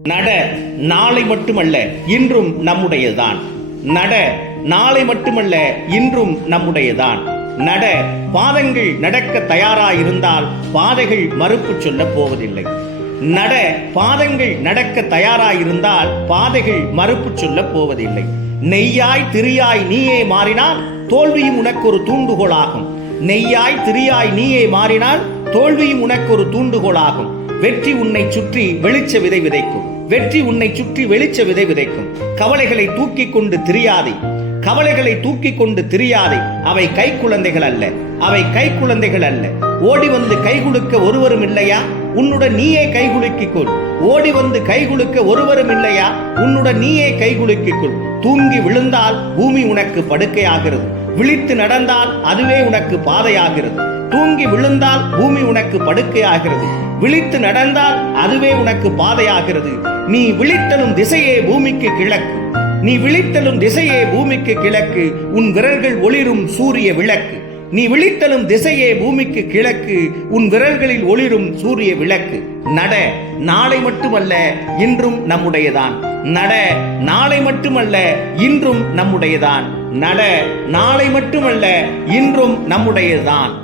நட நாளை மட்டுமல்ல இன்றும் நம்முடையதான். நட நாளை மட்டுமல்ல இன்றும் நம்முடையதான். நட பாதங்கள் நடக்க தயாராயிருந்தால் பாதைகள் மறுப்பு சொல்ல போவதில்லை. நட பாதங்கள் நடக்க தயாராயிருந்தால் பாதைகள் மறுப்பு சொல்ல போவதில்லை. நெய்யாய் திரியாய் நீயே மாறினால் தோல்வியும் உனக்கு ஒரு தூண்டுகோலாகும். நெய்யாய் திரியாய் நீயே மாறினால் தோல்வியும் உனக்கு ஒரு தூண்டுகோலாகும். வெற்றி உன்னை சுற்றி வெளிச்ச விதை விதைக்கும். வெற்றி உன்னை சுற்றி வெளிச்ச விதை விதைக்கும். கவலைகளை தூக்கி கொண்டு திரியாதே. கவலைகளை தூக்கி கொண்டு திரியாதே. அவை கை குழந்தைகள் அல்ல. அவை கை குழந்தைகள் அல்ல. ஓடி வந்து கை குலுக்க ஒருவரும் இல்லையா? உன்னுடன் நீயே கை குலுக்கிக் கொள். ஓடி வந்து கை குலுக்க ஒருவரும் இல்லையா? உன்னுடன் நீயே கை குலுக்கிக் கொள். தூங்கி விழுந்தால் பூமி உனக்கு படுக்கையாகிறது. விழித்து நடந்தால் அதுவே உனக்கு பாதையாகிறது. தூங்கி விழுந்தால் பூமி உனக்கு படுக்கையாகிறது. விழித்து நடந்தால் அதுவே உனக்கு பாதையாகிறது. நீ விழித்தலும் திசையே பூமிக்கு கிழக்கு. நீ விழித்தலும் திசையே பூமிக்கு கிழக்கு. உன் விரல்கள் ஒளிரும் சூரிய விளக்கு. நீ விழித்தலும் திசையே பூமிக்கு கிழக்கு. உன் விரல்களில் ஒளிரும் சூரிய விளக்கு. நட நாளை மட்டுமல்ல இன்றும் நம்முடையதான். நட நாளை மட்டுமல்ல இன்றும் நம்முடையதான். நட நாளை மட்டுமல்ல இன்றும் நம்முடையதான்.